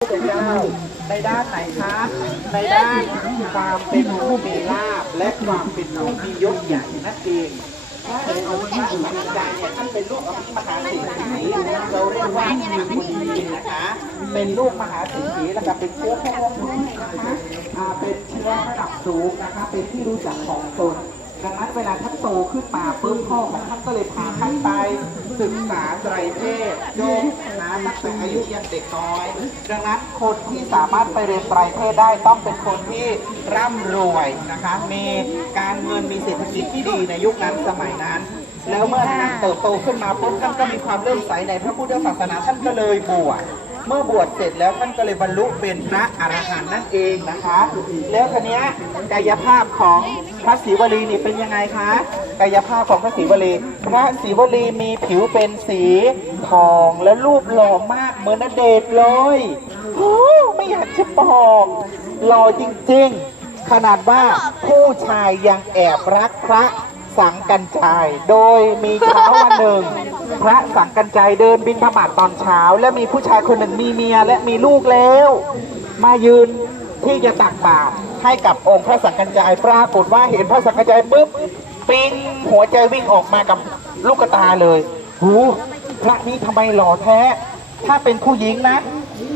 พุทธเจ้าในด้านไหนคะในด้านความเป็นผู้มีลาภและความเป็นผู้มียศใหญ่นั่นเองพระเอาพระสังฆจายเนี่ยท่านเป็นลูกของมหาเศรษฐีเราเรียกว่ามีบุญนะคะ เป็นลูกมหาเศรษฐีแล้วก็เป็นเชื้อพระวงศ์นะคะเป็นเชื้อระดับสูงนะคะ เป็นที่รู้จักของตนดังนั้นเวลาท่านโตขึ้นมาปุ๊บพ่อของท่านก็เลยพาท่านไป ศึกษาไตรเพศโยมนะตั้งแต่อายุยังเด็กน้อย ดังนั้นคนที่สามารถไปเรียนไตรเพศได้ต้องเป็นคนที่ร่ำรวยนะคะมีการเงินมีเศรษฐกิจที่ดีในยุคนั้นสมัยนั้น แล้วเมื่อท่านเติบโตขึ้นมาปุ๊บท่านก็มีความเลื่อมใสในพระพุทธศาสนาท่านก็เลยบวชเมื่อบวชเสร็จแล้วท่านก็เลยบรรลุเป็นพระอรหันต์นั่นเองนะคะ แล้วทีเนี้ยกายภาพของพระศรีวลีนี่เป็นยังไงคะ กายภาพของพระศรีวลีพระศรีวลีมีผิวเป็นสีทองและรูปหล่อมากเหมือนณเดชเลยโอ้ไม่อยากจะบอกหล่อจริงๆ ขนาดว่าผู้ชายยังแอบรักพระสังกันจายโดยมีเช้าวันหนึ่ง พระสังกันจายเดินบินธบาตตอนเช้า และมีผู้ชายคนหนึ่งมีเมียและมีลูกแล้ว มายืนที่จะตักบาตรให้กับองค์พระสังกันจายปรากฏว่าเห็นพระสังกันจายปุ๊บ ปิ้งหัวใจวิ่งออกมากับลูกตาเลยหูพระนี้ทำไมหล่อแท้ ถ้าเป็นผู้หญิงนะ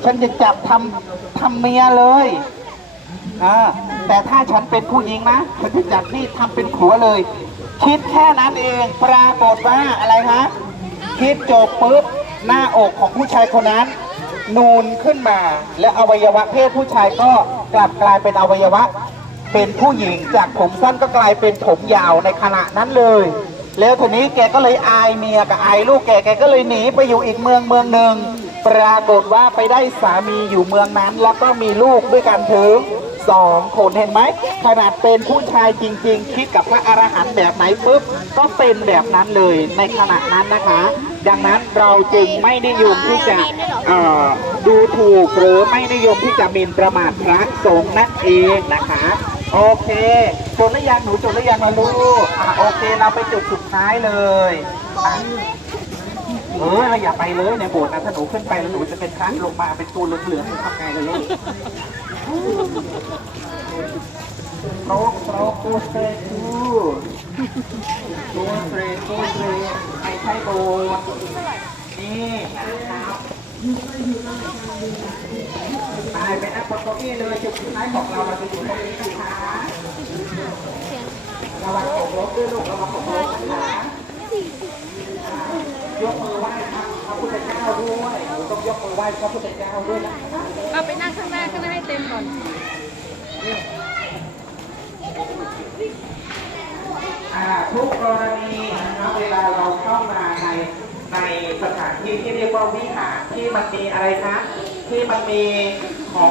ฉันจะจับทำทำเมียเลยอ่าแต่ถ้าฉันเป็นผู้หญิงนะ ฉันจะจับนี่ทำเป็นขัวเลย คิดแค่นั้นเองปรากฏว่าอะไรคะคิดจบปุ๊บหน้าอกของผู้ชายคนนั้น นูนขึ้นมา และอวัยวะเพศผู้ชายก็กลับกลายเป็นอวัยวะ เป็นผู้หญิงจากผมสั้นก็กลายเป็นผมยาวในขณะนั้นเลย แล้วทีนี้แกก็เลยอายเมียกับอายลูกแกแกก็เลยหนีไปอยู่อีกเมืองเมืองหนึ่งปรากฏว่าไปได้สามีอยู่เมืองนั้นแล้วก็มีลูกด้วยกันถึงสองคนเห็นไหมขนาดเป็นผู้ชายจริง ๆ คิดกับพระอรหันต์แบบไหนปุ๊บก็เป็นแบบนั้นเลยในขณะนั้นนะคะ ดังนั้นเราจึงไม่นิยมที่จะดูถูกหรือไม่นิยมที่จะหมินประมาทพระสงฆ์นั่นเองนะคะ โอเคจดหรือยังหนูจดหรือยังนะลูกอะโอเคเราไปจุดสุดท้ายเลยอะเออเราอย่าไปเลยในโบสถ์นะถ้าหนูขึ้นไปแล้วหนูจะเป็นพระลงมาเป็นตัวเหลืองๆหนูทำไงเลยลูกโปรโปรโปสเตตูตัวเตรตัวเตรไม่ใช่โบสถ์นี่นะครับ ไปไปนั่งบนเก้าอี้เลยจุดสุดท้ายของเราเราจะอยู่ตรงนี้นะคะระวังตกรถด้วยลูกระวังตกรถนะคะยกมือไหว้พระพระพุทธเจ้าด้วยหนูต้องยกมือไหว้พระพุทธเจ้าด้วยนะคะเอาไปนั่งข้างหน้าข้างหน้าให้เต็มก่อนอ่าทุกกรณีนะครับเวลาเราเข้ามาในในสถานที่ที่เรียกว่าวิหารที่มันมีอะไรคะ ที่มันมีของ